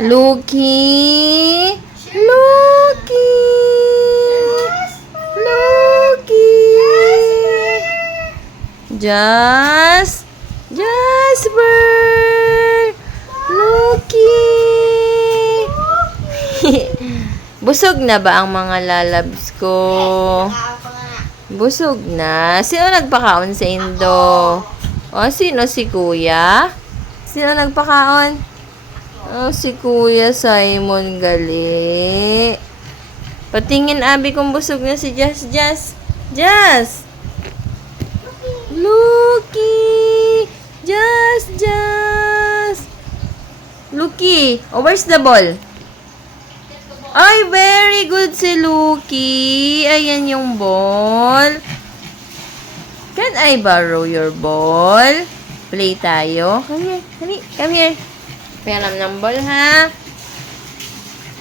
Lucky. Lucky. Lucky. Jasper. Lucky. Busog na ba ang mga lalabs ko? Busog na. Sino nagpakaon sa Indo? O, sino? Si Kuya? Sino nagpakaon? O, si Kuya Simon gali. Patingin, Abi, kung busog na si Jas. Jas! Lucky! Jas! Lucky! Oh, where's the ball? Ay, very good si Lucky. Ayan yung ball. Can I borrow your ball? Play tayo. Come here. Come here. Pahiram ng ball, ha?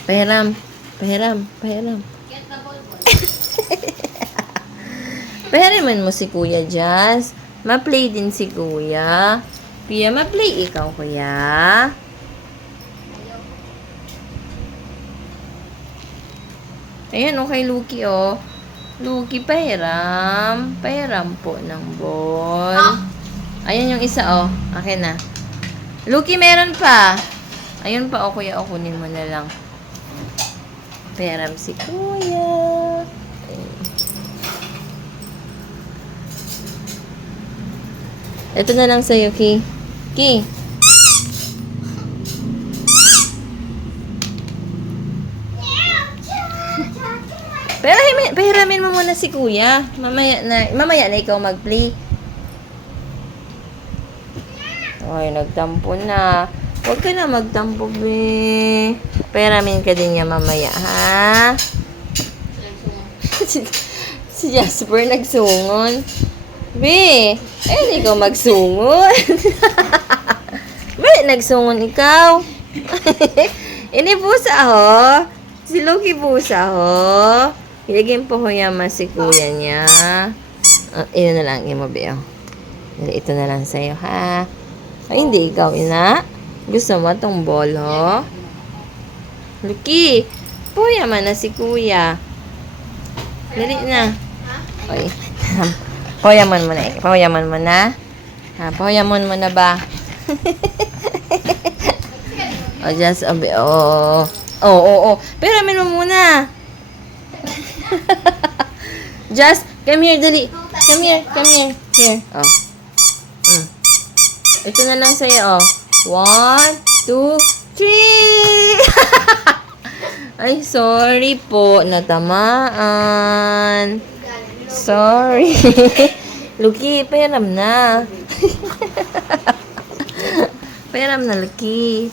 Pahiram. Get the ball. Pahiraman mo si Kuya Jazz. Ma-play din si Kuya. Pia, ma-play ikaw, Kuya. Ayan, okay, Lucky, oh. Lucky, pahiram. Pahiram po ng ball. Ayan yung isa, oh. Akin na. Lucky, meron pa. Ayun pa, oh, Kuya. O, kunin mo na lang. Pahiram si Kuya. Ito na lang sa'yo, Ki. Ki. Pero pahiramin mo muna si Kuya. Mamaya na ikaw mag-play. Ay, nagtampo na. Huwag ka na magtampo, be. Pahiramin ka din niya mamaya, ha? Si Jasper nagsungon. Be, ayun ikaw magsungon. Be, nagsungon ikaw. Ini pusa, ho. Si Lucky pusa, ho. Ilagyan po ko yaman si Kuya niya. Ito na lang, mo, be, oh. Ito na lang sa'yo, ha? Ay, hindi ikaw, ina. Gusto mo itong ball, ho? Lucky, po yaman na si Kuya. Dali na. Oy. Pahuyaman mo na. Pahuyaman mo na. Ha, pahuyaman mo na ba? O, just, oh. Pero amin mo muna. Just, come here, dali. Come here. Here. Oh. Ito na lang sa'yo, oh. 1, 2, 3. Ay, sorry po. Natamaan. Sorry. Lucky, pahiram na. Pahiram na, Lucky.